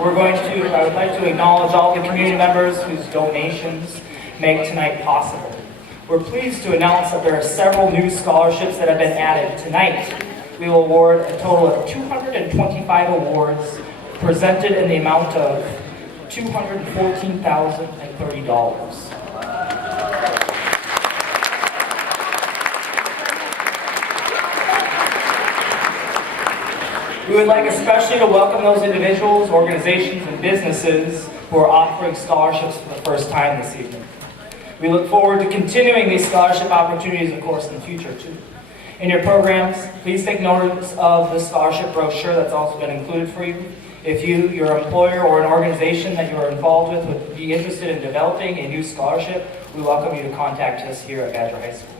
I would like to acknowledge all the community members whose donations make tonight possible. We're pleased to announce that there are several new scholarships that have been added tonight. We will award a total of 225 awards presented in the amount of $214,030. We would like especially to welcome those individuals, organizations, and businesses who are offering scholarships for the first time this evening. We look forward to continuing these scholarship opportunities, of course, in the future, too. In your programs, please take notice of the scholarship brochure that's also been included for you. If you, your employer, or an organization that you are involved with would be interested in developing a new scholarship, we welcome you to contact us here at Badger High School.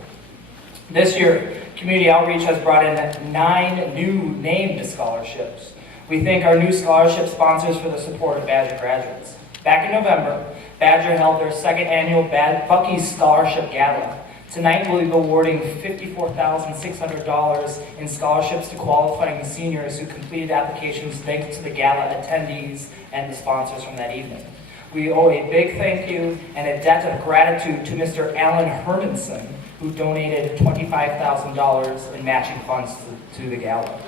This year, Community Outreach has brought in 9 new named scholarships. We thank our new scholarship sponsors for the support of Badger graduates. Back in November, Badger held their second annual Bucky's Scholarship Gala. Tonight we'll be awarding $54,600 in scholarships to qualifying seniors who completed applications thanks to the gala attendees and the sponsors from that evening. We owe a big thank you and a debt of gratitude to Mr. Alan Hermanson, who donated $25,000 in matching funds to the gala.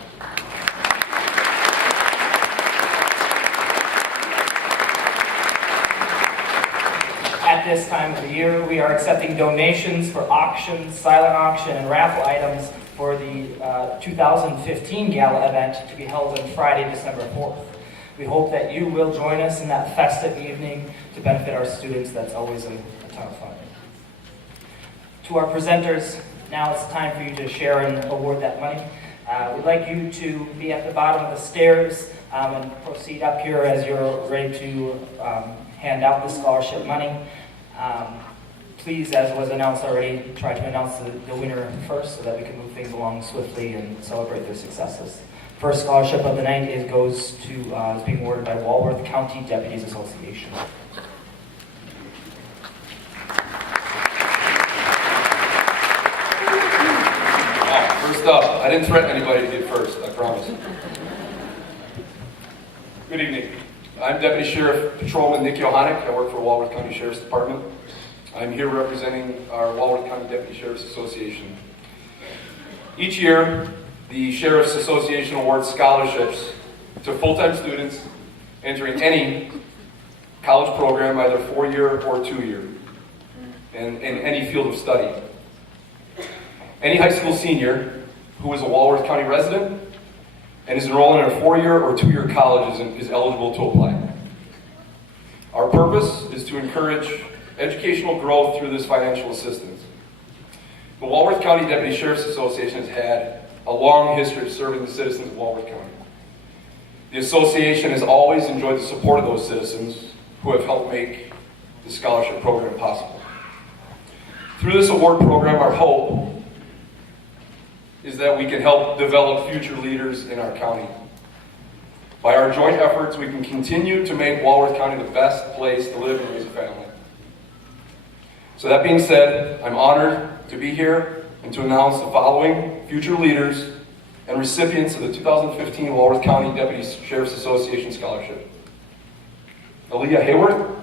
At this time of the year, we are accepting donations for auctions, silent auction, and raffle items for the 2015 gala event to be held on Friday, December 4th. We hope that you will join us in that festive evening to benefit our students. That's always a ton of fun. To our presenters, now it's time for you to share and award that money. We'd like you to be at the bottom of the stairs and proceed up here as you're ready to hand out the scholarship money. Please, as was announced already, try to announce the winner first so that we can move things along swiftly and celebrate their successes. First scholarship of the night is being awarded by Walworth County Deputies Association. First up, I didn't threaten anybody to get first, I promise. Good evening. I'm Deputy Sheriff Patrolman Nick Johannick. I work for Walworth County Sheriff's Department. I'm here representing our Walworth County Deputy Sheriff's Association. Each year, the Sheriff's Association awards scholarships to full-time students entering any college program, either 4-year or 2-year, and in any field of study. Any high school senior who is a Walworth County resident and is enrolled in a 4-year or 2-year college is eligible to apply. Our purpose is to encourage educational growth through this financial assistance. The Walworth County Deputy Sheriff's Association has had a long history of serving the citizens of Walworth County. The association has always enjoyed the support of those citizens who have helped make the scholarship program possible. Through this award program, our hope is that we can help develop future leaders in our county. By our joint efforts, we can continue to make Walworth County the best place to live and raise a family. So that being said, I'm honored to be here and to announce the following future leaders and recipients of the 2015 Walworth County Deputy Sheriff's Association Scholarship. Aaliyah Hayworth,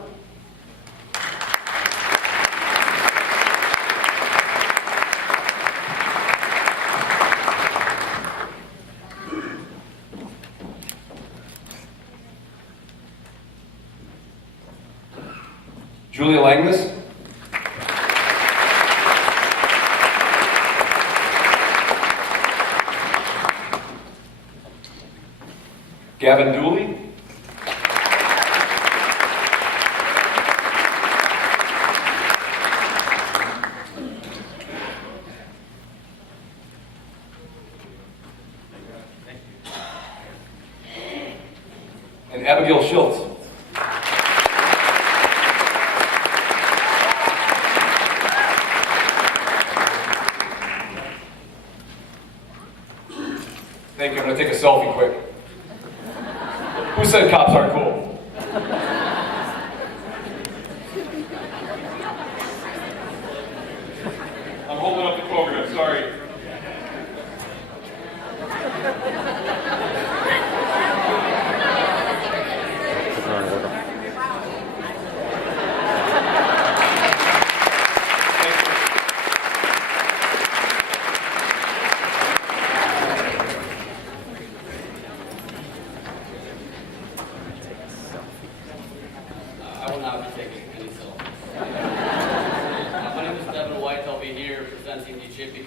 Julia Langness, Gavin Dooley, and Abigail Schultz. Thank you. I'm going to take a selfie quick. Who said cops aren't cool? I'm holding up the program, sorry.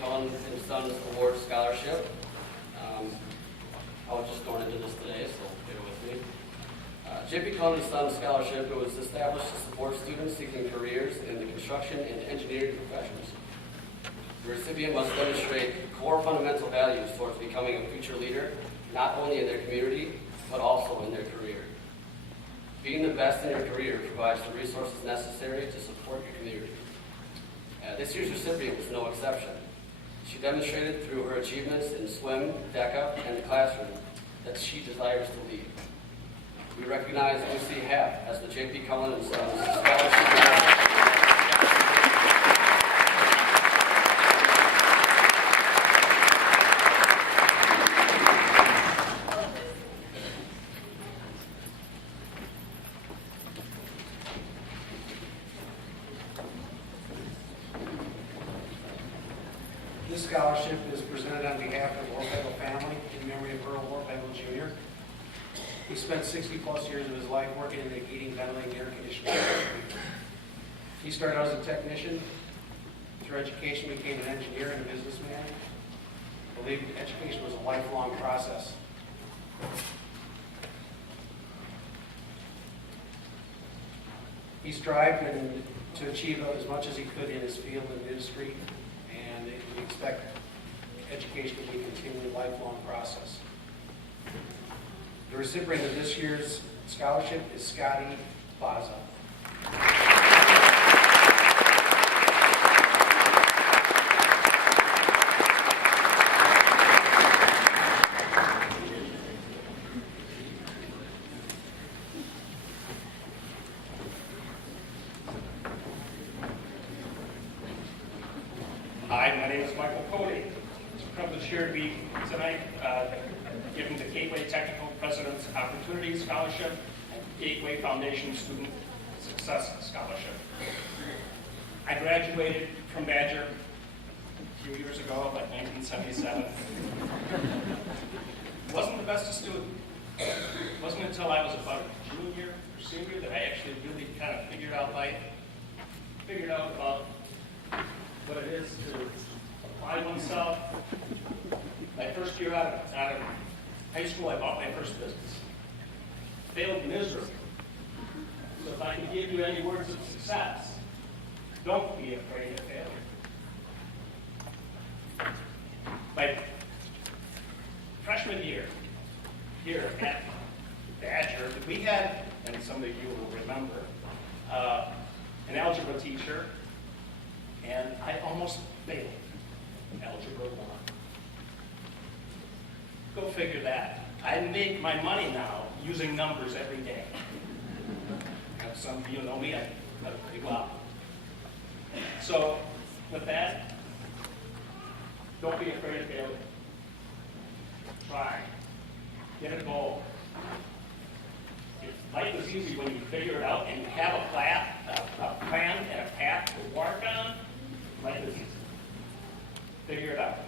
Cullen and Sons Award Scholarship. I was just going into this today, so bear with me. J.P. Cullen and Sons Scholarship, it was established to support students seeking careers in the construction and engineering professions. The recipient must demonstrate core fundamental values towards becoming a future leader, not only in their community, but also in their career. Being the best in your career provides the resources necessary to support your community. This year's recipient was no exception. She demonstrated through her achievements in swim, DECA, and the classroom that she desires to lead. We recognize Lucy Happ as the J.P. Cullen and Sons Scholarship winner. This scholarship is presented on behalf of the Warpegel family in memory of Earl Warpegel Jr. He spent 60-plus years of his life working in the heating, ventilating, air conditioning industry. He started out as a technician. Through education, became an engineer and a businessman. I believe education was a lifelong process. He strived to achieve as much as he could in his field and industry, and we expect education to be a continually lifelong process. The recipient of this year's scholarship is Scotty Baza. Hi, my name is Michael Cody. It's a privilege here to be tonight giving the Gateway Technical President's Opportunity Scholarship and Gateway Foundation Student Success Scholarship. I graduated from Badger a few years ago, like 1977. Wasn't the best student. It wasn't until I was about a junior or senior that I actually really kind of figured out life, figured out about what it is to apply oneself. My first year out of high school, I bought my first business. Failed miserably. So if I could give you any words of success, don't be afraid of failure. My freshman year here at Badger, we had, and some of you will remember, an algebra teacher, and I almost failed Algebra 1. Go figure that. I make my money now using numbers every day. Some of you know me, I got pretty well. So, with that, don't be afraid of failure. Try. Get a goal. Life is easy when you figure it out and you have a plan and a path to work on. Life is easy. Figure it out.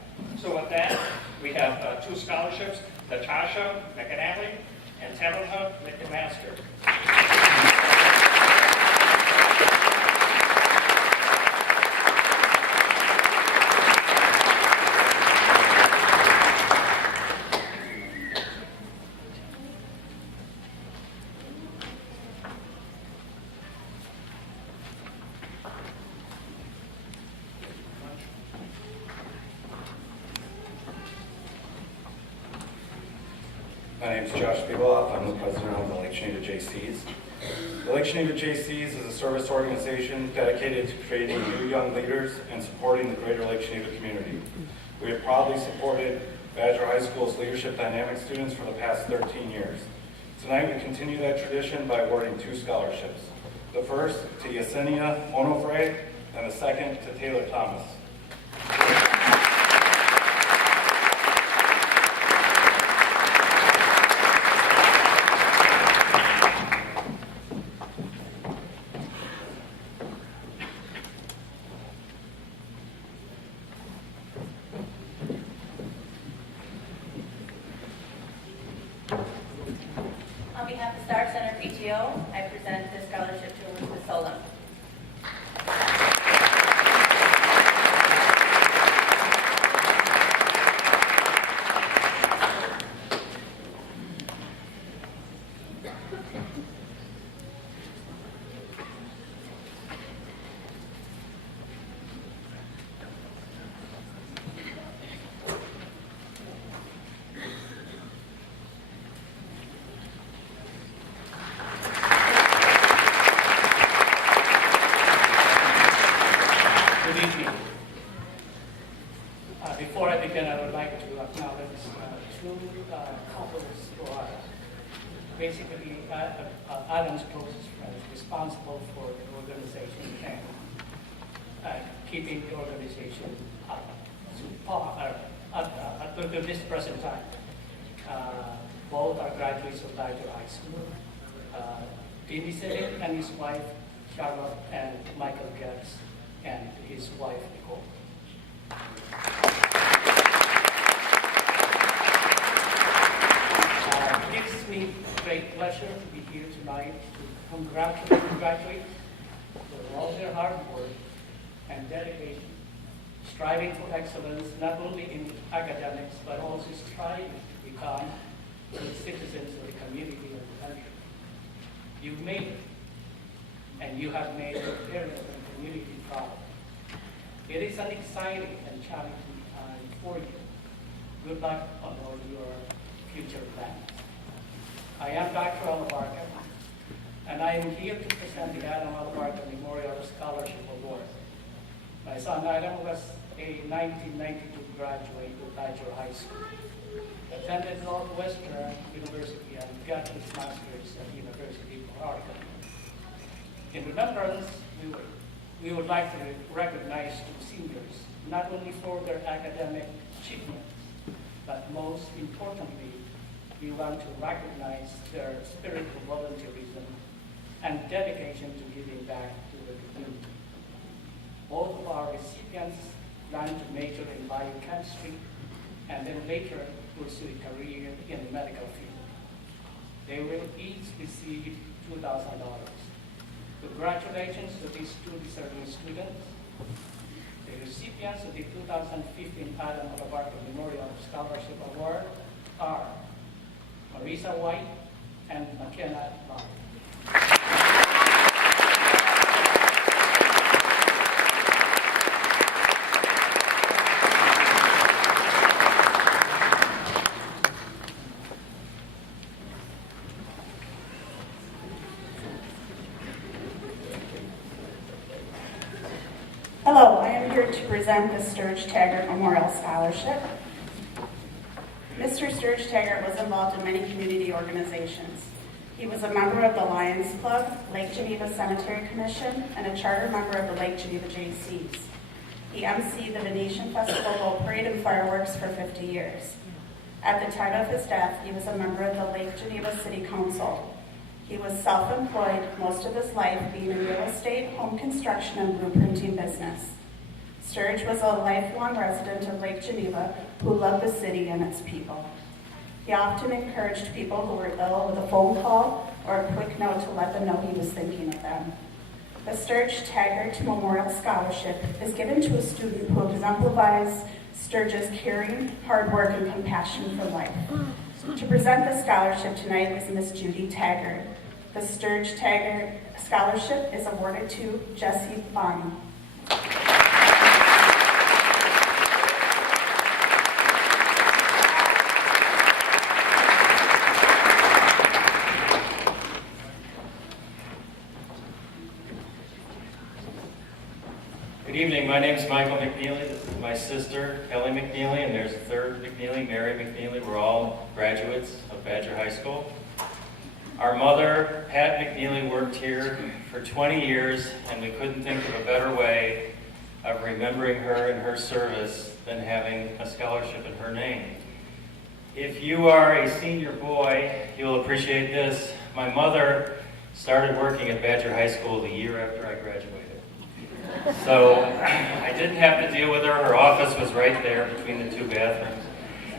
So with that, we have 2 scholarships, Natasha McAnally and Tabitha McMaster. My name is Josh Bieloff. I'm the president of the Lake Geneva JCs. The Lake Geneva JCs is a service organization dedicated to creating new young leaders and supporting the greater Lake Geneva community. We have proudly supported Badger High School's Leadership Dynamics students for the past 13 years. Tonight we continue that tradition by awarding 2 scholarships. The first to Yesenia Onofre and the second to Taylor Thomas. On behalf of Star Center PTO, I present this scholarship to Elizabeth Solem. Good evening. Before I begin, I would like to acknowledge two couples who are basically Adam's closest friends, responsible for the organization and keeping the organization up to this present time. Both are graduates of Badger High School. Timmy Selig and his wife, Charlotte, and Michael Getz and his wife, Nicole. It gives me great pleasure to be here tonight to congratulate for all their hard work and dedication, striving for excellence not only in academics but also striving to become good citizens of the community and the country. You've made it, and you have made your parents and community proud. It is an exciting and challenging time for you. Good luck on all your future plans. I am Dr. Alabarca, and I am here to present the Adam Alabarca Memorial Scholarship Award. My son Adam was a 1992 graduate of Badger High School, attended Northwestern University, and got his master's at the University of Oregon. In remembrance, we would like to recognize two seniors, not only for their academic achievements, but most importantly, we want to recognize their spirit of volunteerism and dedication to giving back to the community. Both of our recipients plan to major in biochemistry and then later pursue a career in the medical field. They will each receive $2,000. Congratulations to these two deserving students. The recipients of the 2015 Adam Alabarca Memorial Scholarship Award are Marisa White and McKenna Long. Hello, I am here to present the Sturge Taggart Memorial Scholarship. Mr. Sturge Taggart was involved in many community organizations. He was a member of the Lions Club, Lake Geneva Cemetery Commission, and a charter member of the Lake Geneva JCs. He emceed the Venetian Festival Boat Parade and Fireworks for 50 years. At the time of his death, he was a member of the Lake Geneva City Council. He was self-employed most of his life, being in real estate, home construction, and blueprinting business. Sturge was a lifelong resident of Lake Geneva who loved the city and its people. He often encouraged people who were ill with a phone call or a quick note to let them know he was thinking of them. The Sturge Taggart Memorial Scholarship is given to a student who exemplifies Sturge's caring, hard work, and compassion for life. To present the scholarship tonight is Miss Judy Taggart. The Sturge Taggart Scholarship is awarded to Jessie Bonnie. Good evening, my name is Michael McNeely. This is my sister, Kelly McNeely, and there's a third McNeely, Mary McNeely. We're all graduates of Badger High School. Our mother, Pat McNeely, worked here for 20 years, and we couldn't think of a better way of remembering her and her service than having a scholarship in her name. If you are a senior boy, you'll appreciate this. My mother started working at Badger High School the year after I graduated. So I didn't have to deal with her. Her office was right there between the two bathrooms.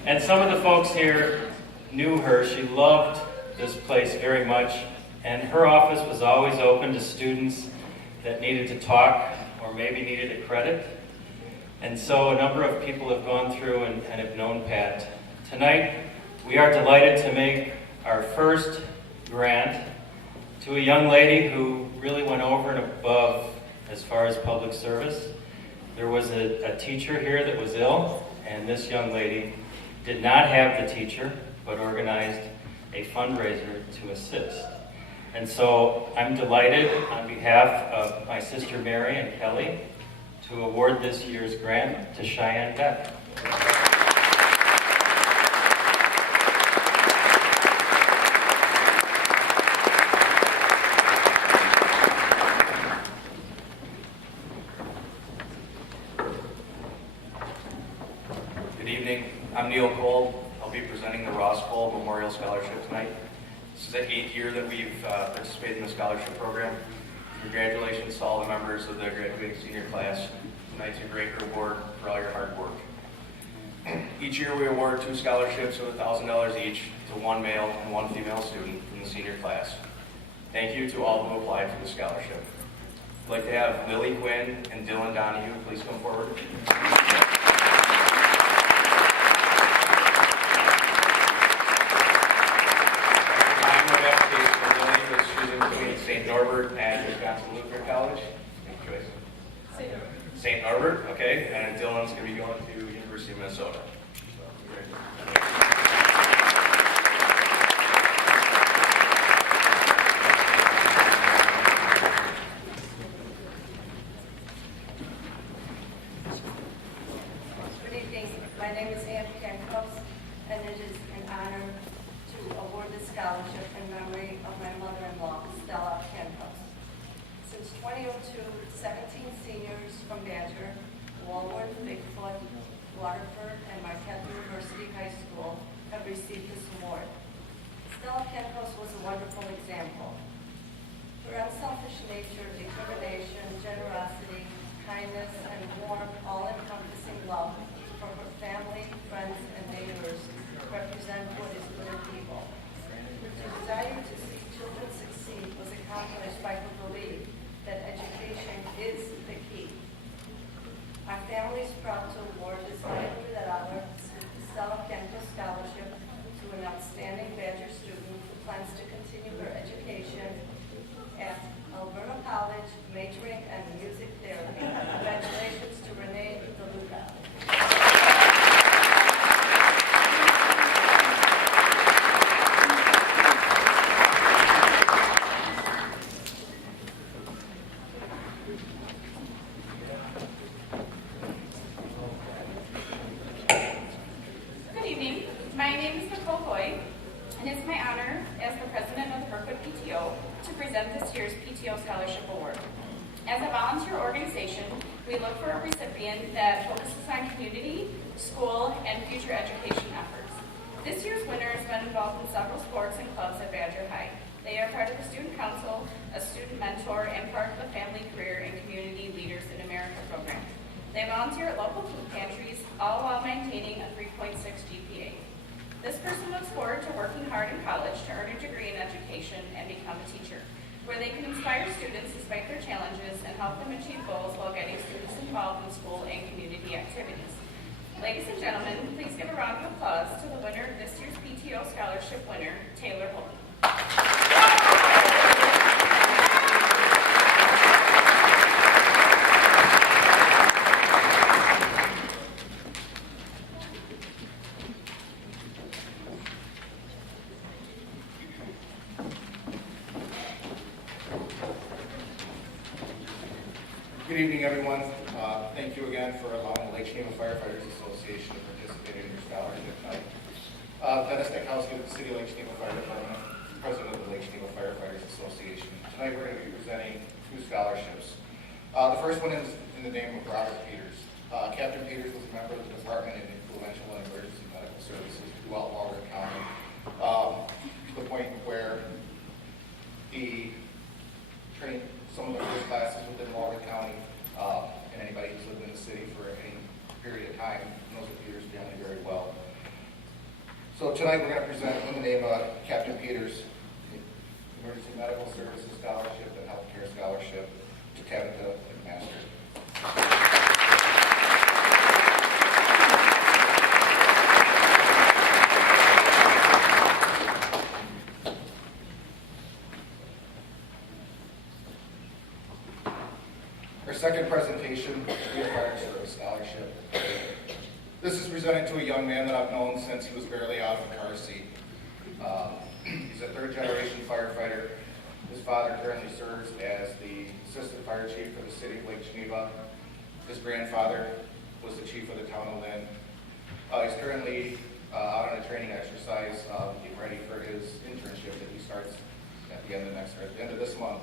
And some of the folks here knew her. She loved this place very much. And her office was always open to students that needed to talk or maybe needed a credit. And so a number of people have gone through and have known Pat. Tonight, we are delighted to make our first grant to a young lady who really went over and above as far as public service. There was a teacher here that was ill, and this young lady did not have the teacher, but organized a fundraiser to assist. And so I'm delighted on behalf of my sister Mary and Kelly to award this year's grant to Cheyenne Beck. Good evening. I'm Neil Cole. I'll be presenting the Ross Cole Memorial Scholarship tonight. This is the 8th year that we've participated in the scholarship program. Congratulations to all the members of the graduating senior class. Tonight's a great reward for all your hard work. Each year we award 2 scholarships of $1,000 each to 1 male and 1 female student from the senior class. Thank you to all who applied for the scholarship. I'd like to have Lily Quinn and Dylan Donahue please come forward. St. Norbert and Wisconsin Lutheran College. St. Norbert, okay, and Dylan's going to be going to University of Minnesota. Good evening. My name is Ann Campos, and it is an honor to award this scholarship in memory of my mother-in-law, Stella Campos. Since 2002, 17 seniors from Badger, Walworth, Bigfoot, Waterford, and Marquette University High School have received this award. Stella Campos was a wonderful example. Her unselfish nature, determination, generosity, kindness, and warm, all-encompassing love for her family, friends, and neighbors represent what is good in people. Her desire to see children succeed was accomplished by her belief that education is the key. Our family is proud to award this $900 Stella Campos Scholarship to an outstanding Badger student who plans to continue her education at Alberta College, majoring in music therapy. Congratulations to Renee DeLuca. Good evening. My name is Nicole Boyd, and it's my honor as the president of the Kirkwood PTO to present this year's PTO Scholarship Award. As a volunteer organization, we look for a recipient that focuses on community, school, and future education efforts. This year's winner has been involved in several sports and clubs at Badger High. They are part of the student council, a student mentor, and part of the Family Career and Community Leaders in America program. They volunteer at local food pantries, all while maintaining a 3.6 GPA. This person looks forward to working hard in college to earn a degree in education and become a teacher, where they can inspire students despite their challenges and help them achieve goals while getting students involved in school and community activities. Ladies and gentlemen, please give a round of applause to the winner of this year's PTO Scholarship winner, Taylor Holden. Good evening, everyone. Thank you again for allowing the Lake Geneva Firefighters Association to participate in your scholarship tonight. Dennis Dekowski with the City of Lake Geneva Fire Department, President of the Lake Geneva Firefighters Association. Tonight we're going to be presenting 2 scholarships. The first one is in the name of Robert Peters. Captain Peters was a member of the Department in Influential and Emergency Medical Services throughout Walworth County, to the point where he trained some of the first classes within Walworth County, and anybody who's lived in the city for any period of time knows the Peters family very well. So tonight we're going to present in the name of Captain Peters the Emergency Medical Services Scholarship and Healthcare Scholarship to Tabitha McMaster. second presentation, we have Fire Service Scholarship. This is presented to a young man that I've known since he was barely out of the car seat. He's a third-generation firefighter. His father currently serves as the assistant fire chief for the city of Lake Geneva. His grandfather was the chief of the town of Lynn. He's currently out on a training exercise, getting ready for his internship that he starts at the end of this month.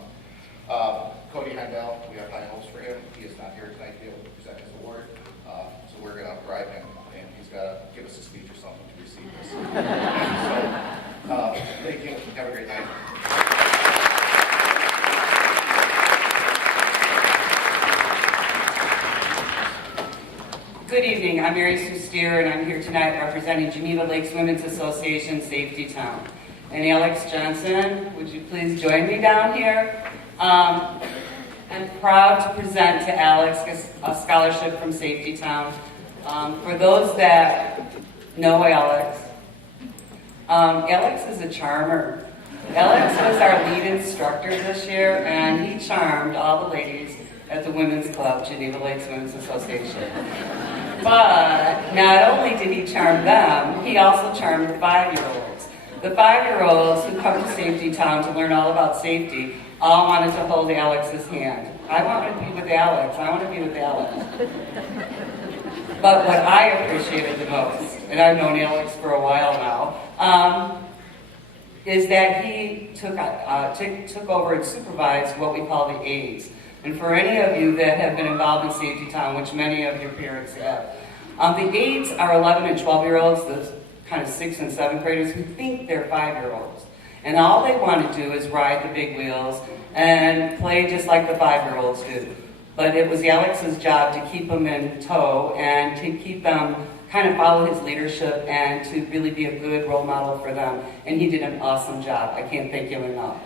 Cody Handel, we have high hopes for him. He is not here tonight to be able to present his award, so we're going to bribe him, and he's got to give us a speech or something to receive this. So, thank you. Have a great night. Good evening, I'm Mary Sue Steer, and I'm here tonight representing Geneva Lakes Women's Association Safety Town. And Alex Johnson, would you please join me down here? I'm proud to present to Alex a scholarship from Safety Town. For those that know Alex, Alex is a charmer. Alex was our lead instructor this year, and he charmed all the ladies at the Women's Club, Geneva Lakes Women's Association. But not only did he charm them, he also charmed the 5-year-olds. The 5-year-olds who come to Safety Town to learn all about safety all wanted to hold Alex's hand. I want to be with Alex. I want to be with Alex. But what I appreciated the most, and I've known Alex for a while now, is that he took over and supervised what we call the aids. And for any of you that have been involved in Safety Town, which many of your parents have, the aides are 11 and 12-year-olds, those kind of 6th and 7th graders who think they're 5-year-olds. And all they want to do is ride the big wheels and play just like the 5-year-olds do. But it was Alex's job to keep them in tow and to keep them, kind of follow his leadership and to really be a good role model for them. And he did an awesome job. I can't thank him enough.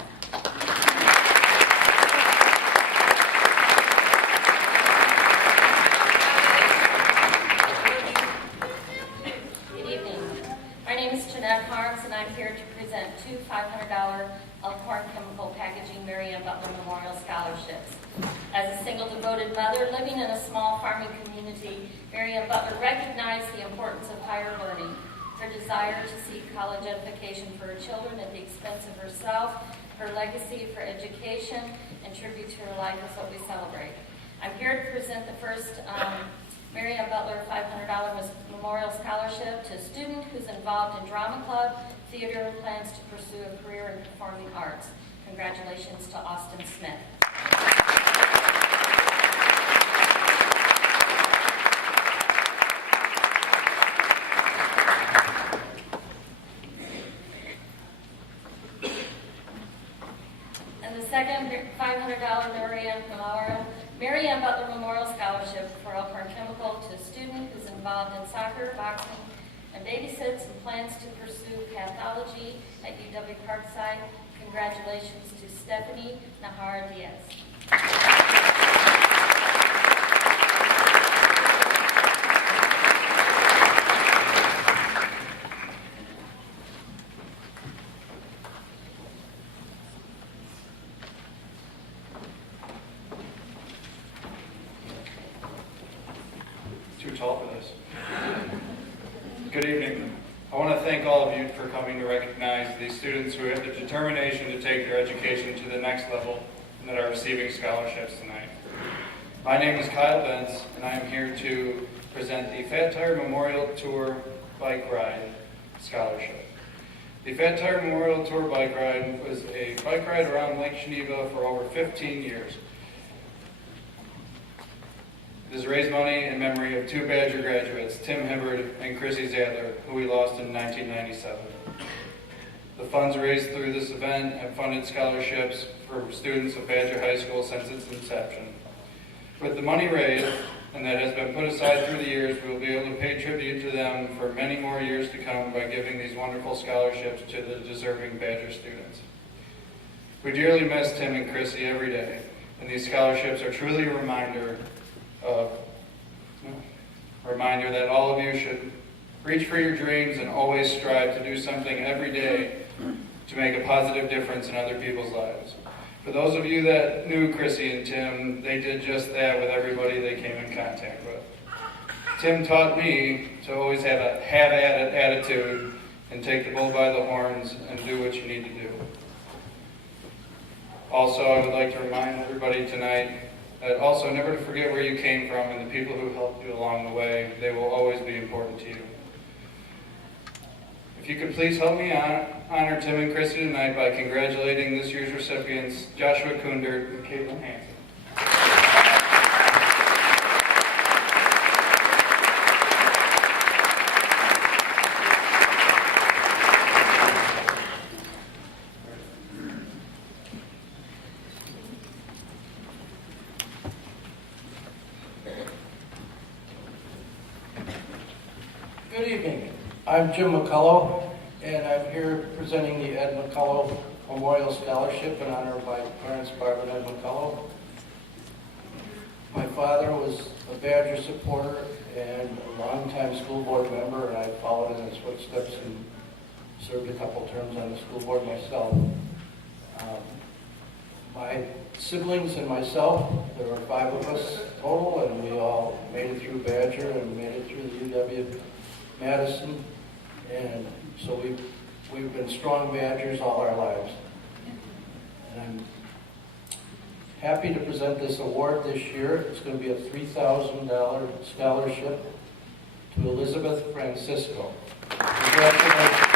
I'm here to present two $500 Elkhorn Chemical Packaging Mary Ann Butler Memorial Scholarships. As a single devoted mother living in a small farming community, Mary Ann Butler recognized the importance of higher learning. Her desire to seek college education for her children at the expense of herself, her legacy for education, and tribute to her life is what we celebrate. I'm here to present the first Mary Ann Butler $500 Memorial Scholarship to a student who's involved in drama club, theater, and plans to pursue a career in performing arts. Congratulations to Austin Smith. And the second $500 Mary Ann Butler Memorial Scholarship for Elkhorn Chemical to a student who's involved in soccer, boxing, and babysits and plans to pursue pathology at UW Parkside. Congratulations to Stephanie Nahara Diaz. Too tall for this. Good evening. I want to thank all of you for coming to recognize these students who have the determination to take their education to the next level and that are receiving scholarships tonight. My name is Kyle Benz, and I am here to present the Fat Tire Memorial Tour Bike Ride Scholarship. The Fat Tire Memorial Tour Bike Ride was a bike ride around Lake Geneva for over 15 years. It has raised money in memory of two Badger graduates, Tim Hibbard and Chrissy Zadler, who we lost in 1997. The funds raised through this event have funded scholarships for students of Badger High School since its inception. With the money raised, and that has been put aside through the years, we will be able to pay tribute to them for many more years to come by giving these wonderful scholarships to the deserving Badger students. We dearly miss Tim and Chrissy every day, and these scholarships are truly a reminder that all of you should reach for your dreams and always strive to do something every day to make a positive difference in other people's lives. For those of you that knew Chrissy and Tim, they did just that with everybody they came in contact with. Tim taught me to always have a have-at-it attitude and take the bull by the horns and do what you need to do. Also, I would like to remind everybody tonight that also never to forget where you came from and the people who helped you along the way. They will always be important to you. If you could please help me honor Tim and Chrissy tonight by congratulating this year's recipients, Joshua Kundert and Caitlin Hansen. Good evening. I'm Jim McCullough, and I'm here presenting the Ed McCullough Memorial Scholarship in honor of my parents, Barbara and Ed McCullough. My father was a Badger supporter and a longtime school board member, and I followed in his footsteps and served a couple terms on the school board myself. My siblings and myself, there were 5 of us total, and we all made it through Badger and made it through the UW-Madison, and so we've been strong Badgers all our lives. And I'm happy to present this award this year. It's going to be a $3,000 scholarship to Elizabeth Francisco. Congratulations.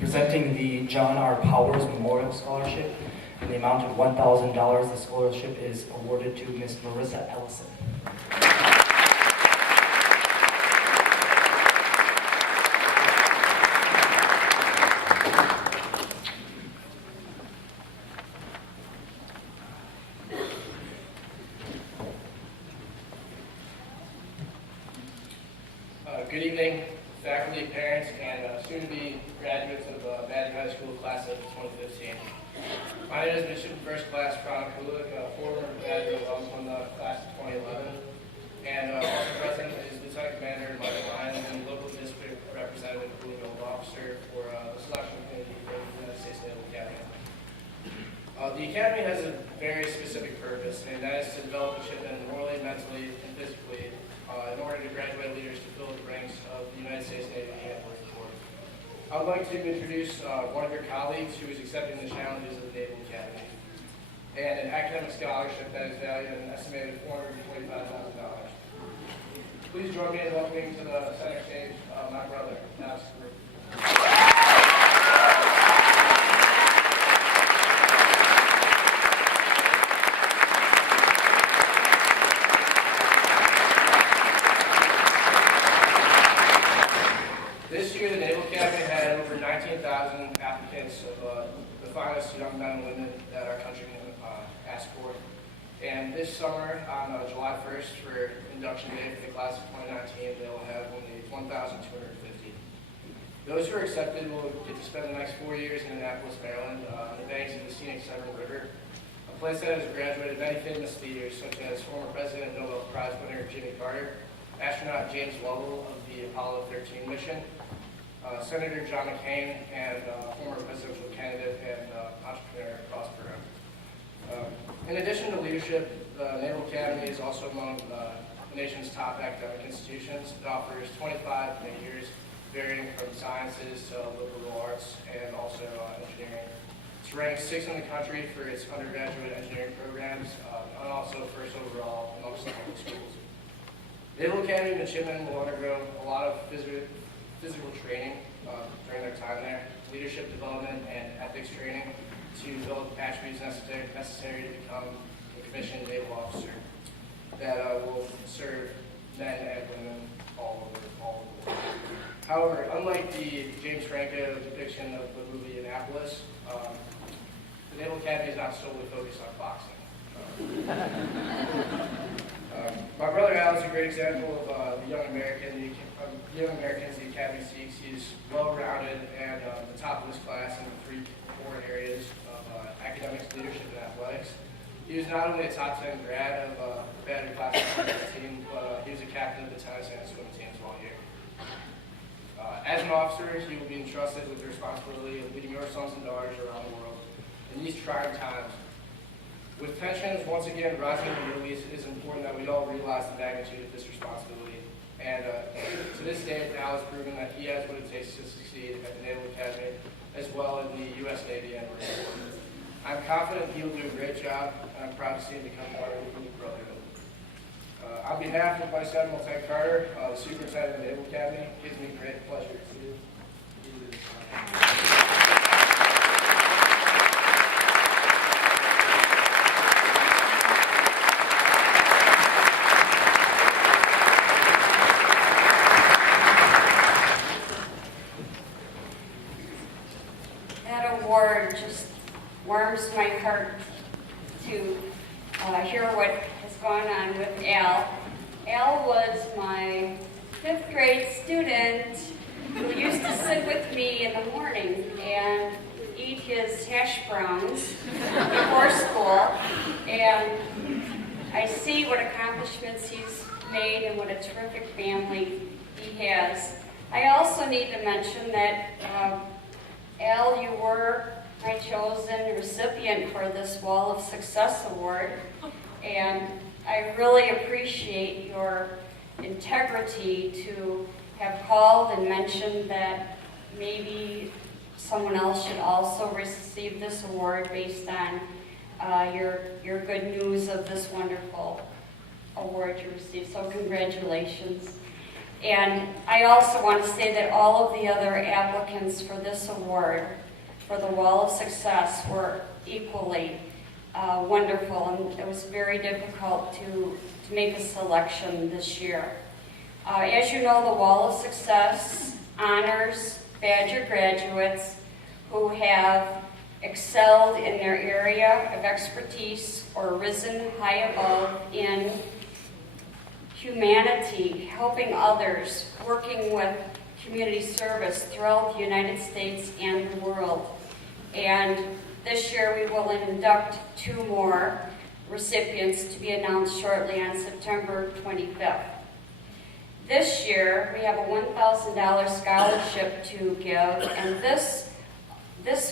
Presenting the John R. Powers Memorial Scholarship in the amount of $1,000. The scholarship is awarded to Miss Marissa Ellison. Good evening, faculty, parents, and soon-to-be graduates of Badger High School class of 2015. My name is Bishop First Class Ron Kulik, a former Badger alum from the class of 2011, and also present is Lieutenant Commander Michael Lyons and local district representative Julio Officer for the selection committee for the United States Naval Academy. The Academy has a very specific purpose, and that is to develop children morally, mentally, and physically in order to graduate leaders to fill the ranks of the United States Navy and Air Force. I would like to introduce one of your colleagues who is accepting the challenges of the Naval Academy and an academic scholarship that is valued at an estimated $445,000. Please join me in welcoming to the center stage my brother, Alex Group. This year, the Naval Academy had over 19,000 applicants of the finest young men and women that our country can ask for. And this summer, on July 1st, for induction day for the class of 2019, they will have only 1,250. Those who are accepted will get to spend the next 4 years in Annapolis, Maryland, on the banks of the scenic Severn River, a place that has graduated many famous leaders, such as former President and Nobel Prize winner Jimmy Carter, astronaut James Lovell of the Apollo 13 mission, Senator John McCain, and former presidential candidate and entrepreneur Ross Perot. In addition to leadership, the Naval Academy is also among the nation's top academic institutions. It offers 25 majors, varying from sciences to liberal arts and also engineering. It's ranked 6th in the country for its undergraduate engineering programs, and also first overall amongst the public schools. Naval Academy midshipmen will undergo a lot of physical training during their time there, leadership development and ethics training to build attributes necessary to become a commissioned naval officer that will serve men and women all over the world. However, unlike the James Franco depiction of the movie Annapolis, the Naval Academy is not solely focused on boxing. My brother Al is a great example of the young young Americans the Academy seeks. He's well-rounded and the top of his class in the 3 core areas of academics, leadership, and athletics. He was not only a top 10 grad of the Badger class of 2015, but he was a captain of the tennis and swim teams all year. As an officer, he will be entrusted with the responsibility of leading your sons and daughters around the world in these trying times. With tensions once again rising in the Middle East, it is important that we all realize the magnitude of this responsibility. And to this day, Al has proven that he has what it takes to succeed at the Naval Academy, as well as the U.S. Navy and Marine Corps. I'm confident he will do a great job, and I'm proud to see him become part of the Elite Brotherhood. On behalf of Vice Admiral Ted Carter, the Superintendent of the Naval Academy, it gives me great pleasure to do this. That award just warms my heart to hear what has gone on with Al. Al was my 5th grade student who used to sit with me in the morning and eat his hash browns before school. And I see what accomplishments he's made and what a terrific family he has. I also need to mention that Al, you were my chosen recipient for this Wall of Success Award, and I really appreciate your integrity to have called and mentioned that maybe someone else should also receive this award based on your good news of this wonderful award you received. So congratulations. And I also want to say that all of the other applicants for this award, for the Wall of Success, were equally wonderful, and it was very difficult to make a selection this year. As you know, the Wall of Success honors Badger graduates who have excelled in their area of expertise or risen high above in humanity, helping others, working with community service throughout the United States and the world. And this year we will induct 2 more recipients to be announced shortly on September 25th. This year we have a $1,000 scholarship to give, and this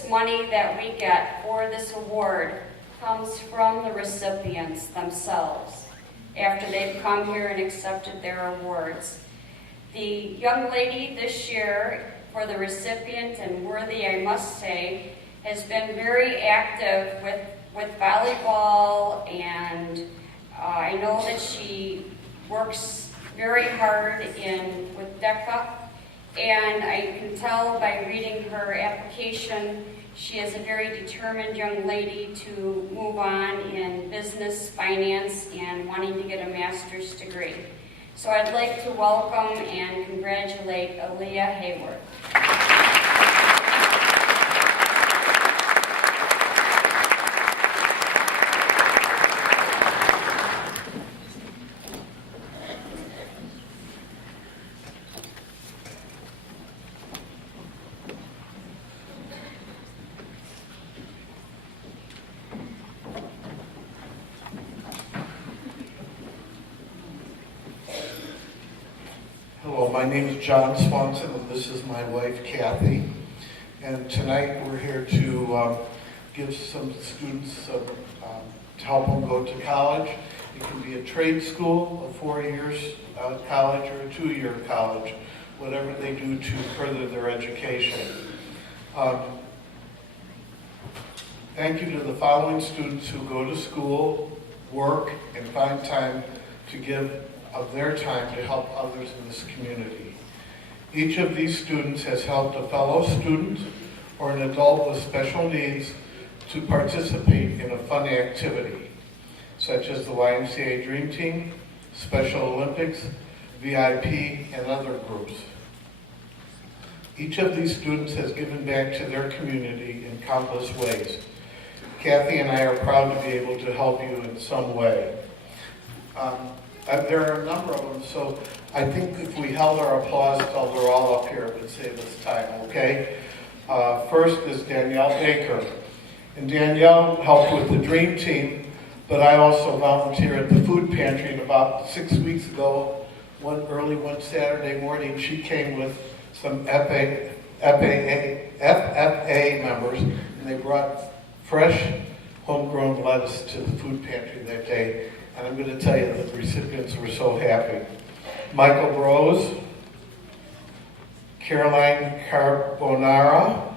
money that we get for this award comes from the recipients themselves after they've come here and accepted their awards. The young lady this year, for the recipient, and worthy I must say, has been very active with volleyball, and I know that she works very hard with DECA, and I can tell by reading her application she is a very determined young lady to move on in business, finance, and wanting to get a master's degree. So I'd like to welcome and congratulate Aaliyah Hayward. Hello, my name is John Swanson, and this is my wife, Kathy. And tonight we're here to give some students to help them go to college. It can be a trade school, a 4 years college, or a 2-year college, whatever they do to further their education. Thank you to the following students who go to school, work, and find time to give of their time to help others in this community. Each of these students has helped a fellow student or an adult with special needs to participate in a fun activity, such as the YMCA Dream Team, Special Olympics, VIP, and other groups. Each of these students has given back to their community in countless ways. Kathy and I are proud to be able to help you in some way. There are a number of them, so I think if we held our applause till they're all up here, it would save us time, okay? First is Danielle Baker. And Danielle helped with the Dream Team, but I also volunteer at the food pantry. And about 6 weeks ago, one Saturday morning, she came with some FFA members, and they brought fresh homegrown lettuce to the food pantry that day. And I'm going to tell you that the recipients were so happy. Michael Brose, Caroline Carbonara,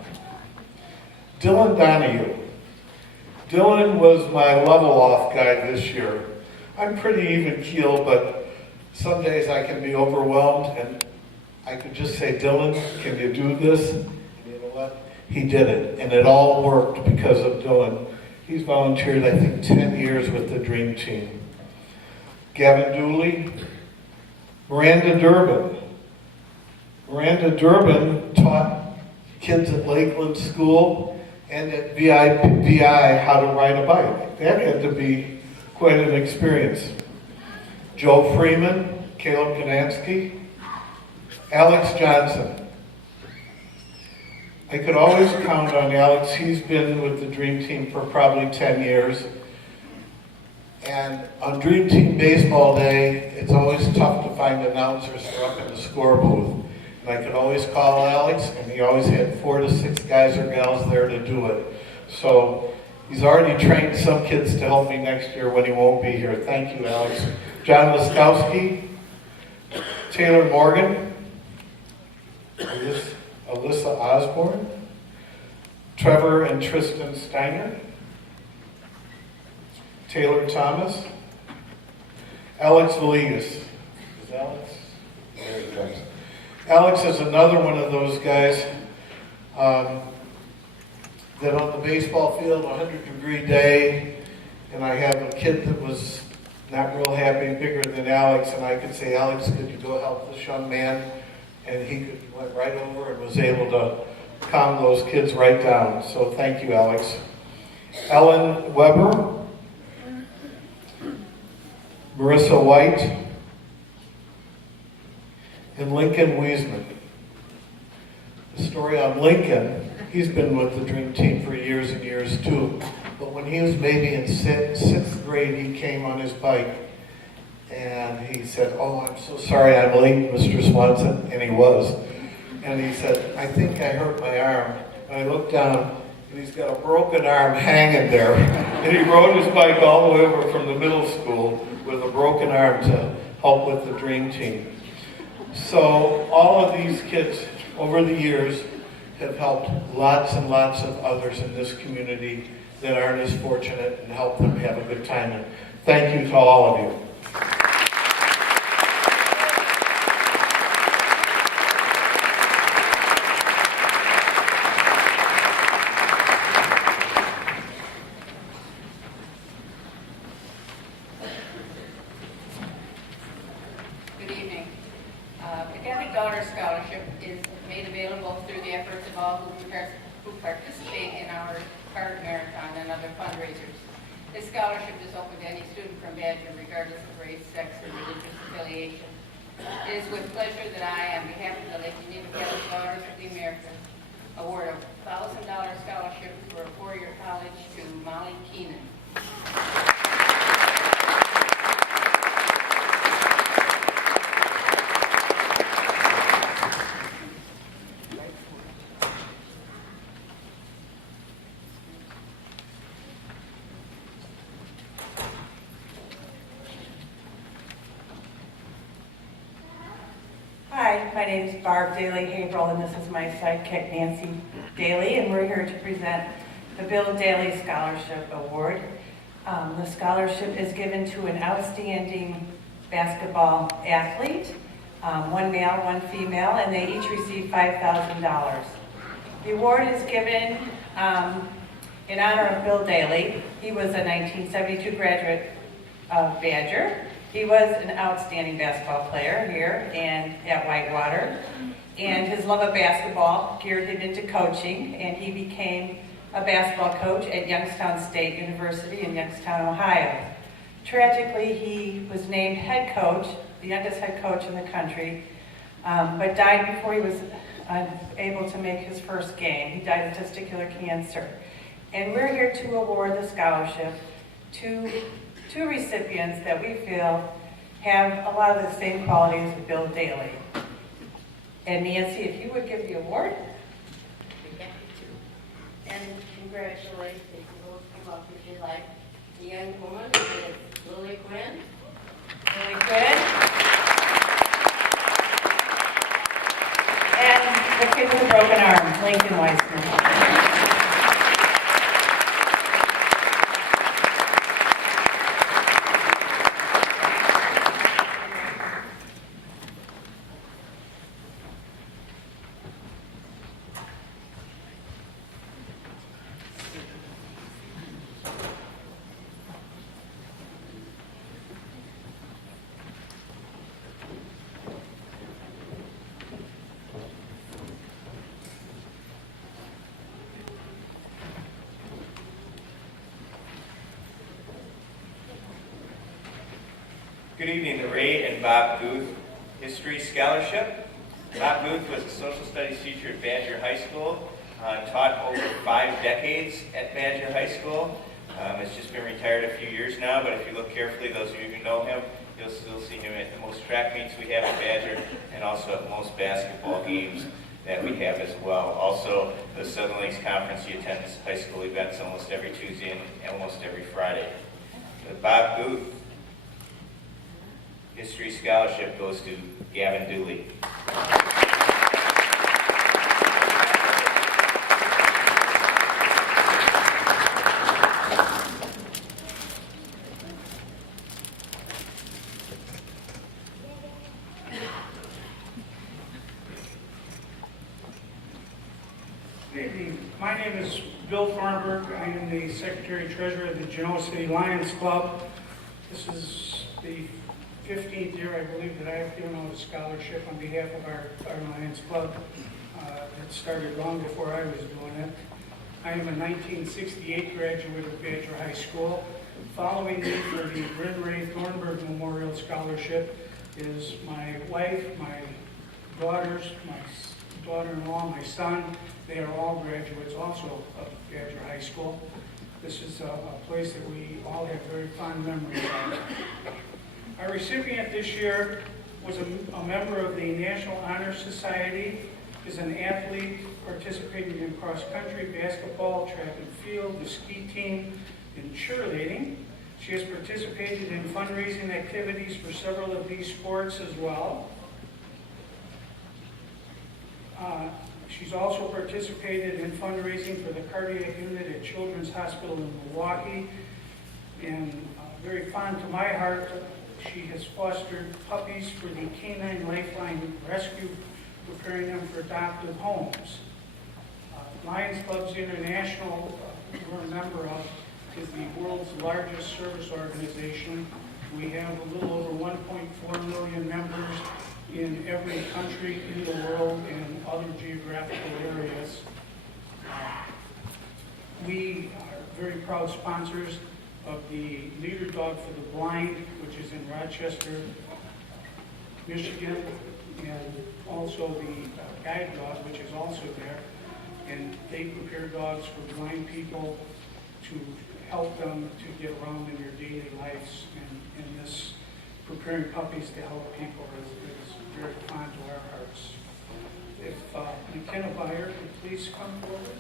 Dylan Donahue. Dylan was my level-off guy this year. I'm pretty even-keeled, but some days I can be overwhelmed, and I could just say, Dylan, can you do this? And you know what? He did it, and it all worked because of Dylan. He's volunteered, I think, 10 years with the Dream Team. Gavin Dooley, Miranda Durbin. Miranda Durbin taught kids at Lakeland School and at VI how to ride a bike. That had to be quite an experience. Joe Freeman, Caleb Ganansky, Alex Johnson. I could always count on Alex. He's been with the Dream Team for probably 10 years. And on Dream Team Baseball Day, it's always tough to find announcers who are up in the score booth. And I could always call Alex, and he always had 4 to 6 guys or gals there to do it. So he's already trained some kids to help me next year when he won't be here. Thank you, Alex. John Laskowski, Taylor Morgan, Alyssa Osborne, Trevor and Tristan Steiner, Taylor Thomas, Alex Villegas. Is Alex? There he comes. Alex is another one of those guys that on the baseball field, 100-degree day, and I have a kid that was not real happy, bigger than Alex, and I could say, Alex, could you go help this young man? And he went right over and was able to calm those kids right down. So thank you, Alex. Ellen Weber, Marissa White, and Lincoln Wiesman. The story on Lincoln, he's been with the Dream Team for years and years too. But when he was maybe in sixth grade, he came on his bike and he said, "Oh, I'm so sorry I'm late, Mr. Swanson," and he was. And he said, "I think I hurt my arm." And I looked down and he's got a broken arm hanging there. And he rode his bike all the way over from the middle school with a broken arm to help with the Dream Team. So all of these kids over the years have helped lots and lots of others in this community that aren't as fortunate and help them have a good time. And thank you to all of you. Good evening. The Catholic Daughter Scholarship is made available through the efforts of all who participate in our Card Marathon and other fundraisers. This scholarship is open to any student from Badger, regardless of race, sex, or religious affiliation. It is with pleasure that I, on behalf of the Lake Geneva Catholic Daughters of the Americas, award a $1,000 scholarship for a 4-year college to Molly Keenan. Hi, my name is Barb Daly Haverhill, and this is my sidekick Nancy Daly, and we're here to present the Bill Daly Scholarship Award. The scholarship is given to an outstanding basketball athlete, one male, one female, and they each receive $5,000. The award is given in honor of Bill Daly. He was a 1972 graduate of Badger. He was an outstanding basketball player here and at Whitewater, and his love of basketball geared him into coaching, and he became a basketball coach at Youngstown State University in Youngstown, Ohio. Tragically, he was named head coach, the youngest head coach in the country, but died before he was able to make his first game. He died of testicular cancer. And we're here to award the scholarship to two recipients that we feel have a lot of the same qualities as Bill Daly. And Nancy, if you would give the award. And congratulations, if you will come up if you like. The young woman is Lily Quinn. Lily Quinn. And the kid with a broken arm, Lincoln Weissman. Good evening, the Ray and Bob Booth History Scholarship. Bob Booth was a social studies teacher at Badger High School, taught over 5 decades at Badger High School. Has just been retired a few years now, but if you look carefully, those of you who know him, you'll still see him at the most track meets we have at Badger and also at most basketball games that we have as well. Also, the Southern Lakes Conference, he attends high school events almost every Tuesday and almost every Friday. The Bob Booth History Scholarship goes to Gavin Dooley. Good evening. My name is Bill Farnberg. I am the Secretary-Treasurer of the Genoa City Lions Club. This is the 15th year, I believe, that I've given out a scholarship on behalf of our Lions Club. It started long before I was doing it. I am a 1968 graduate of Badger High School. Following me for the Bryn Ray Thornburg Memorial Scholarship is my wife, my daughters, my daughter-in-law, my son. They are all graduates also of Badger High School. This is a place that we all have very fond memories of. Our recipient this year was a member of the National Honor Society, is an athlete participating in cross-country, basketball, track and field, the ski team, and cheerleading. She has participated in fundraising activities for several of these sports as well. She's also participated in fundraising for the cardiac unit at Children's Hospital in Milwaukee. And very fond to my heart, she has fostered puppies for the Canine Lifeline Rescue, preparing them for adoptive homes. Lions Clubs International, we're a member of, is the world's largest service organization. We have a little over 1.4 million members in every country in the world and other geographical areas. We are very proud sponsors of the Leader Dog for the Blind, which is in Rochester, Michigan, and also the Guide Dog, which is also there. And they prepare dogs for blind people to help them to get around in their daily lives. And this preparing puppies to help people is very fond to our hearts. If McKenna Byer could please come forward.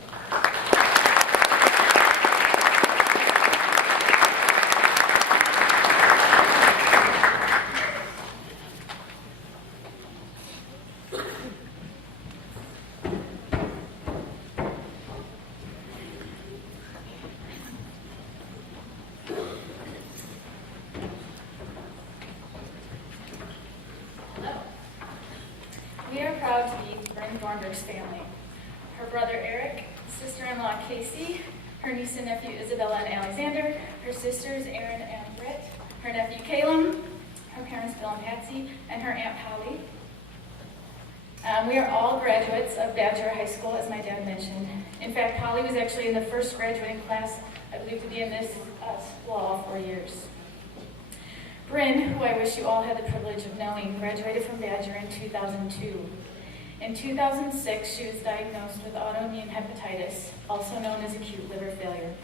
We are proud to be Bryn Thornburg's family. Her brother Eric, sister-in-law Casey, her niece and nephew Isabella and Alexander, her sisters Erin and Britt, her nephew Caleb, her parents Bill and Patsy, and her Aunt Polly. We are all graduates of Badger High School, as my dad mentioned. In fact, Polly was actually in the first graduating class, I believe, to be in this school all 4 years. Bryn, who I wish you all had the privilege of knowing, graduated from Badger in 2002. In 2006, she was diagnosed with autoimmune hepatitis, also known as acute liver failure.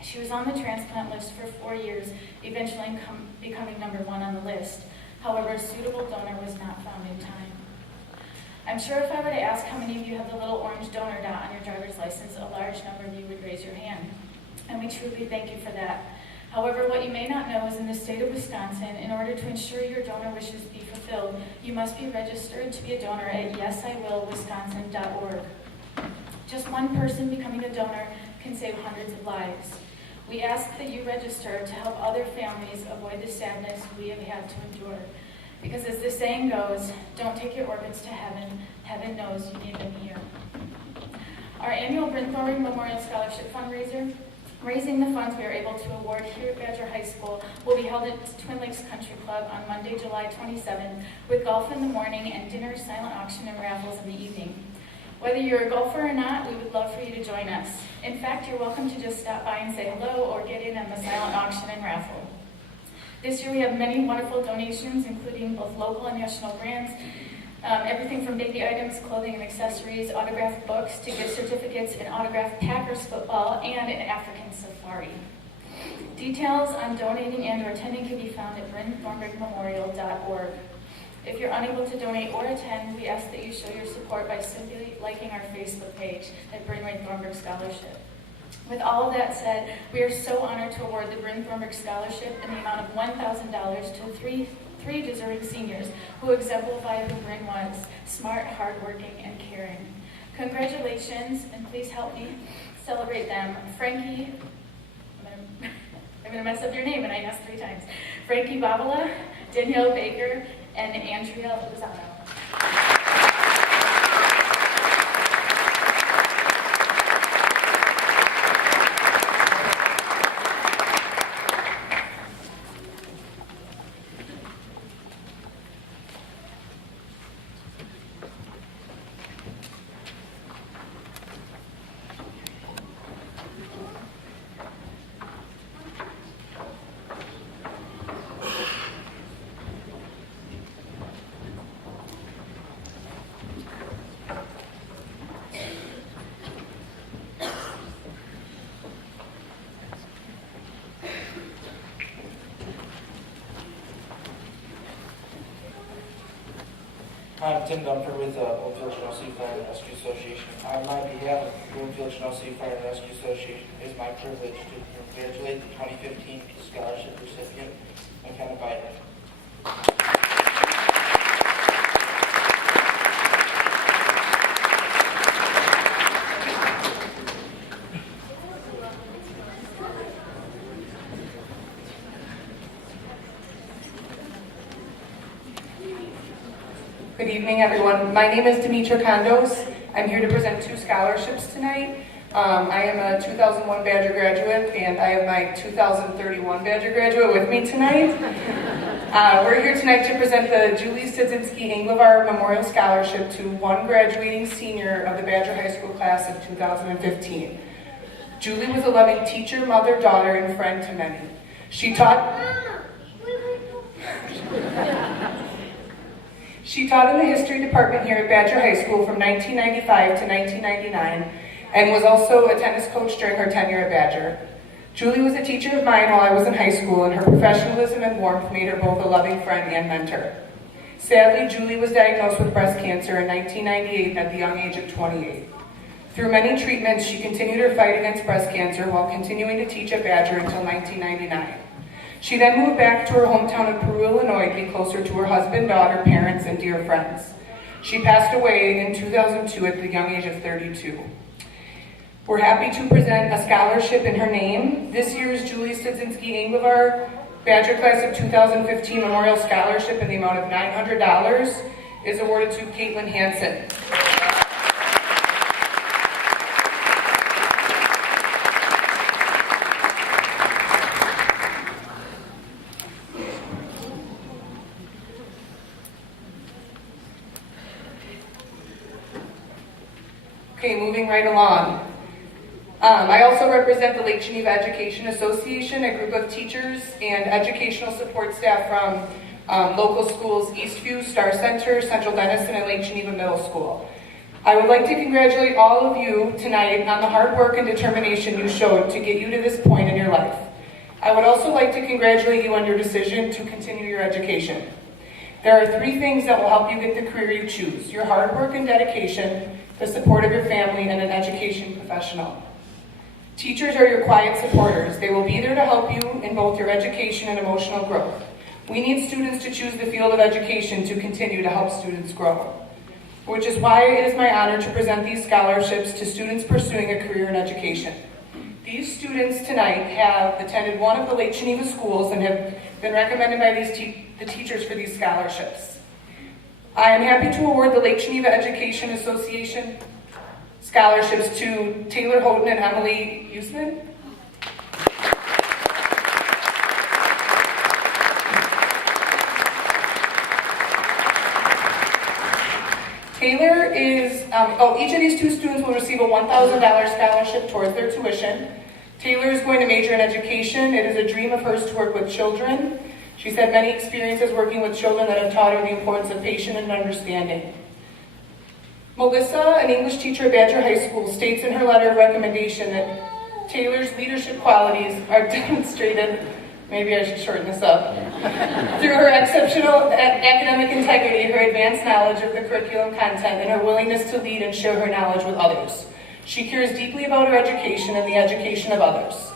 She was on the transplant list for 4 years, eventually becoming number 1 on the list. However, a suitable donor was not found in time. I'm sure if I were to ask how many of you have the little orange donor dot on your driver's license, a large number of you would raise your hand. And we truly thank you for that. However, what you may not know is in the state of Wisconsin, in order to ensure your donor wishes be fulfilled, you must be registered to be a donor at yesiwillwisconsin.org. Just one person becoming a donor can save hundreds of lives. We ask that you register to help other families avoid the sadness we have had to endure. Because as the saying goes, don't take your organs to heaven. Heaven knows you need them here. Our annual Bryn Thornburg Memorial Scholarship fundraiser, raising the funds we are able to award here at Badger High School, will be held at Twin Lakes Country Club on Monday, July 27th, with golf in the morning and dinner, silent auction, and raffles in the evening. Whether you're a golfer or not, we would love for you to join us. In fact, you're welcome to just stop by and say hello or get in on the silent auction and raffle. This year we have many wonderful donations, including both local and national brands, everything from baby items, clothing and accessories, autographed books, to gift certificates, an autographed Packers football, and an African safari. Details on donating and or attending can be found at brynthornburgmemorial.org. If you're unable to donate or attend, we ask that you show your support by simply liking our Facebook page at Bryn Thornburg Scholarship. With all of that said, we are so honored to award the Bryn Thornburg Scholarship in the amount of $1,000 to three deserving seniors who exemplify who Bryn was: smart, hardworking, and caring. Congratulations, and please help me celebrate them. Frankie, I'm going to mess up your name, and I asked 3 times. Frankie Babala, Danielle Baker, and Andrea Lozano. I'm Tim Dunford with Bloomfield General City Fire and Rescue Association. On my behalf of Bloomfield General City Fire and Rescue Association, it is my privilege to congratulate the 2015 scholarship recipient, McKenna Biden. Good evening, everyone. My name is Demetra Condos. I'm here to present 2 scholarships tonight. I am a 2001 Badger graduate, and I have my 2031 Badger graduate with me tonight. We're here tonight to present the Julie Stidzinski Anglevar Memorial Scholarship to one graduating senior of the Badger High School class of 2015. Julie was a loving teacher, mother, daughter, and friend to many. She taught in the history department here at Badger High School from 1995 to 1999 and was also a tennis coach during her tenure at Badger. Julie was a teacher of mine while I was in high school, and her professionalism and warmth made her both a loving friend and mentor. Sadly, Julie was diagnosed with breast cancer in 1998 at the young age of 28. Through many treatments, she continued her fight against breast cancer while continuing to teach at Badger until 1999. She then moved back to her hometown of Peru, Illinois, to be closer to her husband, daughter, parents, and dear friends. She passed away in 2002 at the young age of 32. We're happy to present a scholarship in her name. This year's Julie Stidzinski Anglevar Badger Class of 2015 Memorial Scholarship in the amount of $900 is awarded to Caitlin Hansen. Okay, moving right along. I also represent the Lake Geneva Education Association, a group of teachers and educational support staff from local schools Eastview, Star Center, Central Denison, and Lake Geneva Middle School. I would like to congratulate all of you tonight on the hard work and determination you showed to get you to this point in your life. I would also like to congratulate you on your decision to continue your education. There are 3 things that will help you get the career you choose: your hard work and dedication, the support of your family, and an education professional. Teachers are your quiet supporters. They will be there to help you in both your education and emotional growth. We need students to choose the field of education to continue to help students grow, which is why it is my honor to present these scholarships to students pursuing a career in education. These students tonight have attended one of the Lake Geneva schools and have been recommended by the teachers for these scholarships. I am happy to award the Lake Geneva Education Association scholarships to Taylor Houghton and Emily Usman. Taylor is, each of these 2 students will receive a $1,000 scholarship towards their tuition. Taylor is going to major in education. It is a dream of hers to work with children. She's had many experiences working with children that have taught her the importance of patience and understanding. Melissa, an English teacher at Badger High School, states in her letter of recommendation that Taylor's leadership qualities are demonstrated, maybe I should shorten this up, through her exceptional academic integrity, her advanced knowledge of the curriculum content, and her willingness to lead and share her knowledge with others. She cares deeply about her education and the education of others.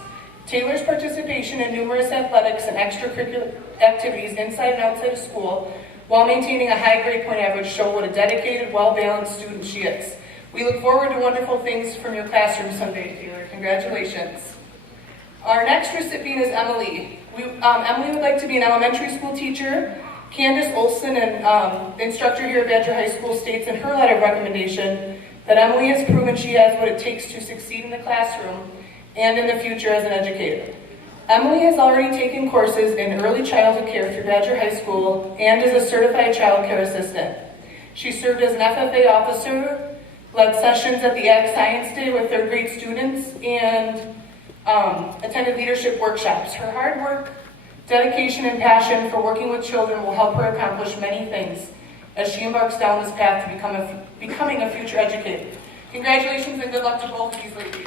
Taylor's participation in numerous athletics and extracurricular activities inside and outside of school, while maintaining a high grade point average, show what a dedicated, well-balanced student she is. We look forward to wonderful things from your classroom someday, Taylor. Congratulations. Our next recipient is Emily. Emily would like to be an elementary school teacher. Candace Olson, an instructor here at Badger High School, states in her letter of recommendation that Emily has proven she has what it takes to succeed in the classroom and in the future as an educator. Emily has already taken courses in early childhood care through Badger High School and is a certified child care assistant. She served as an FFA officer, led sessions at the Ag Science Day with third grade students, and attended leadership workshops. Her hard work, dedication, and passion for working with children will help her accomplish many things as she embarks down this path to becoming a future educator. Congratulations and good luck to both of these ladies.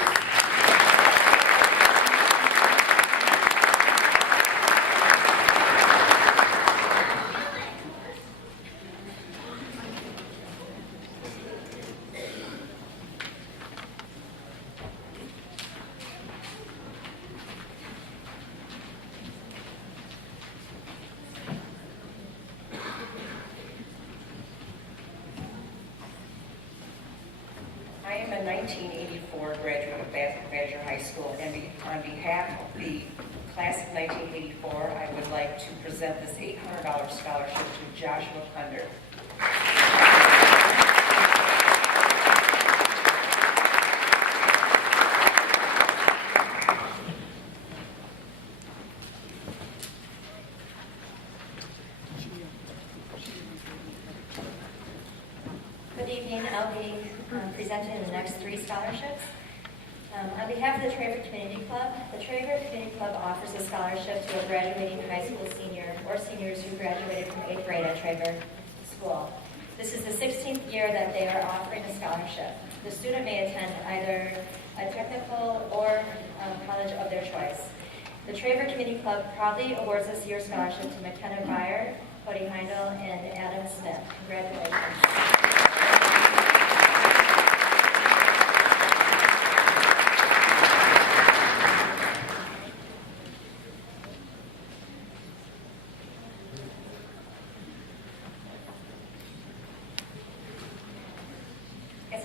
I am a 1984 graduate of Badger High School, and on behalf of the class of 1984, I would like to present this $800 scholarship to Joshua Kunder. Good evening. I'll be presenting the next 3 scholarships. On behalf of the Traver Community Club, the Traver Community Club offers a scholarship to a graduating high school senior or seniors who graduated from 8th grade at Traver School. This is the 16th year that they are offering a scholarship. The student may attend either a technical or college of their choice. The Traver Community Club proudly awards this year's scholarship to McKenna Byer, Cody Heindel, and Adam Smith. Congratulations.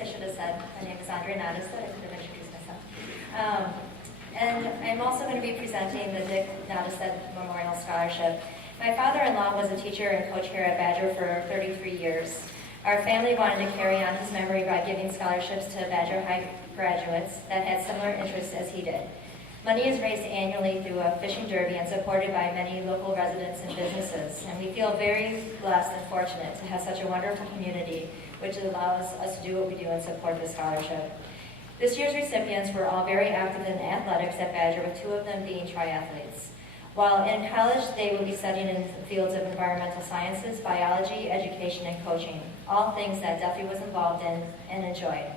I should have said my name is Andrea Nadas, that I could have introduced myself. And I'm also going to be presenting the Dick Nadas Memorial Scholarship. My father-in-law was a teacher and coach here at Badger for 33 years. Our family wanted to carry on his memory by giving scholarships to Badger High graduates that had similar interests as he did. Money is raised annually through a fishing derby and supported by many local residents and businesses. And we feel very blessed and fortunate to have such a wonderful community which allows us to do what we do and support this scholarship. This year's recipients were all very active in athletics at Badger, with 2 of them being triathletes. While in college, they will be studying in the fields of environmental sciences, biology, education, and coaching, all things that Duffy was involved in and enjoyed.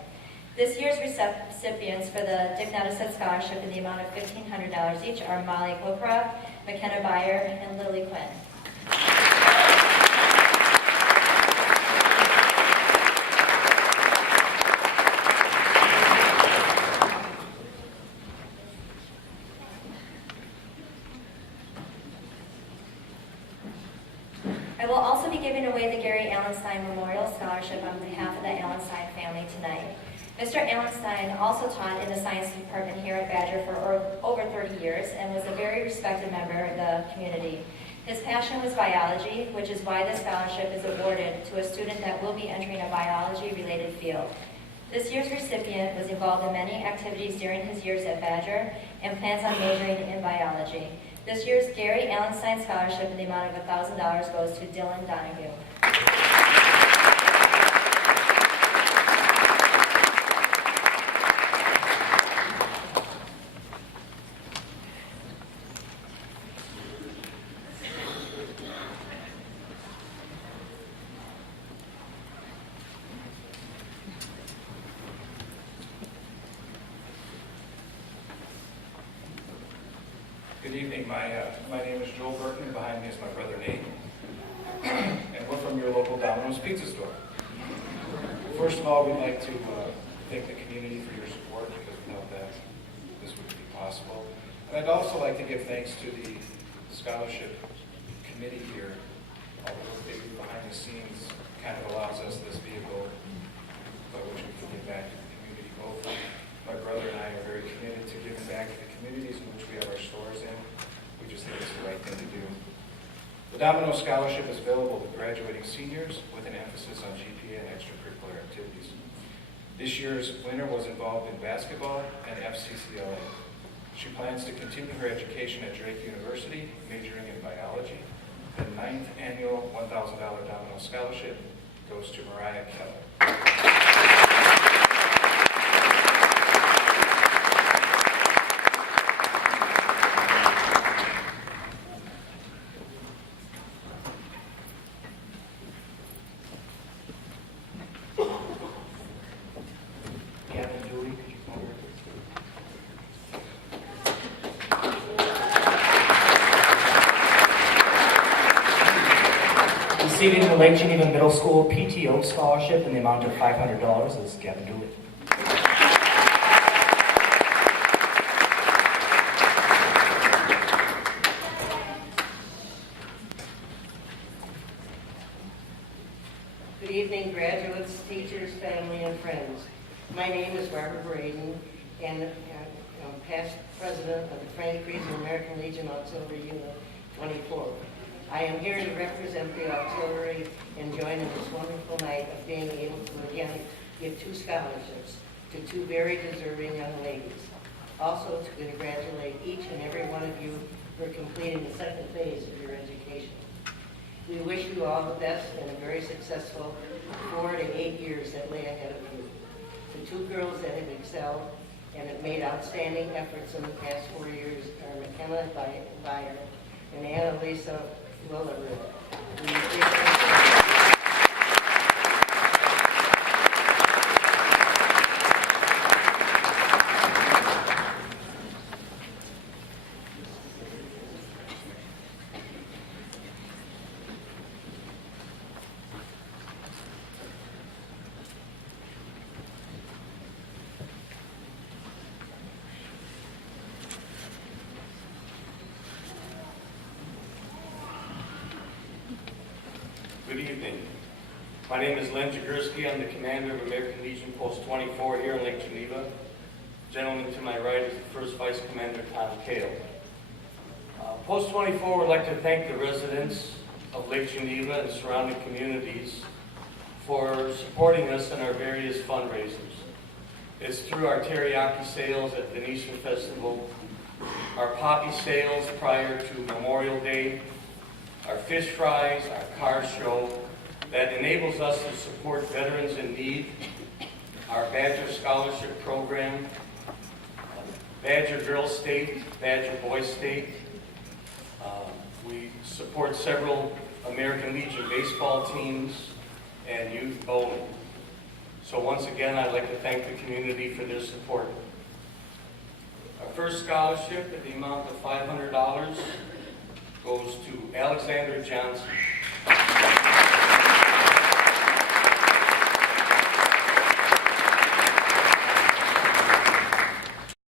This year's recipients for the Dick Nettestedt Scholarship in the amount of $1,500 each are Molly Gokra, McKenna Byer, and Lily Quinn. I will also be giving away the Gary Allenstein Memorial Scholarship on behalf of the Allenstein family tonight. Mr. Allenstein also taught in the science department here at Badger for over 30 years and was a very respected member of the community. His passion was biology, which is why this scholarship is awarded to a student that will be entering a biology-related field. This year's recipient was involved in many activities during his years at Badger and plans on majoring in biology. This year's Gary Allenstein Scholarship in the amount of $1,000 goes to Dylan Donahue. Good evening. My name is Joel Burton, and behind me is my brother Nate. And we're from your local Domino's Pizza store. First of all, we'd like to thank the community for your support, because without that, this wouldn't be possible. And I'd also like to give thanks to the scholarship committee here. All the work they do behind the scenes kind of allows us this vehicle by which we can give back to the community. Both my brother and I are very committed to giving back to the communities in which we have our stores in. We just think it's the right thing to do. The Domino's Scholarship is available to graduating seniors with an emphasis on GPA and extracurricular activities. This year's winner was involved in basketball and FCCLA. She plans to continue her education at Drake University, majoring in biology. The 9th annual $1,000 Domino's Scholarship goes to Mariah Keller. Receiving the Lake Geneva Middle School PTO Scholarship in the amount of $500 is Gavin Dooley. Good evening, graduates, teachers, family, and friends. My name is Barbara Braden, and I'm past president of the Frank Friesen American Legion Auxiliary Unit 24. I am here to represent the auxiliary and join in this wonderful night of being able to again give 2 scholarships to 2 very deserving young ladies. Also to congratulate each and every one of you for completing the 2nd phase of your education. We wish you all the best and a very successful 4 to 8 years that lay ahead of you. The 2 girls that have excelled and have made outstanding efforts in the past 4 years are McKenna Byer and Annalisa Willerud. We appreciate Good evening. My name is Len Jagursky. I'm the commander of American Legion Post 24 here in Lake Geneva. The gentleman to my right is the First Vice Commander Tom Kale. Post 24 would like to thank the residents of Lake Geneva and surrounding communities for supporting us in our various fundraisers. It's through our teriyaki sales at Venetian Festival, our poppy sales prior to Memorial Day, our fish fries, our car show, that enables us to support veterans in need, our Badger Scholarship Program, Badger Girls State, Badger Boys State. We support several American Legion baseball teams and youth bowling. So once again, I'd like to thank the community for their support. Our first scholarship at the amount of $500 goes to Alexander Johnson.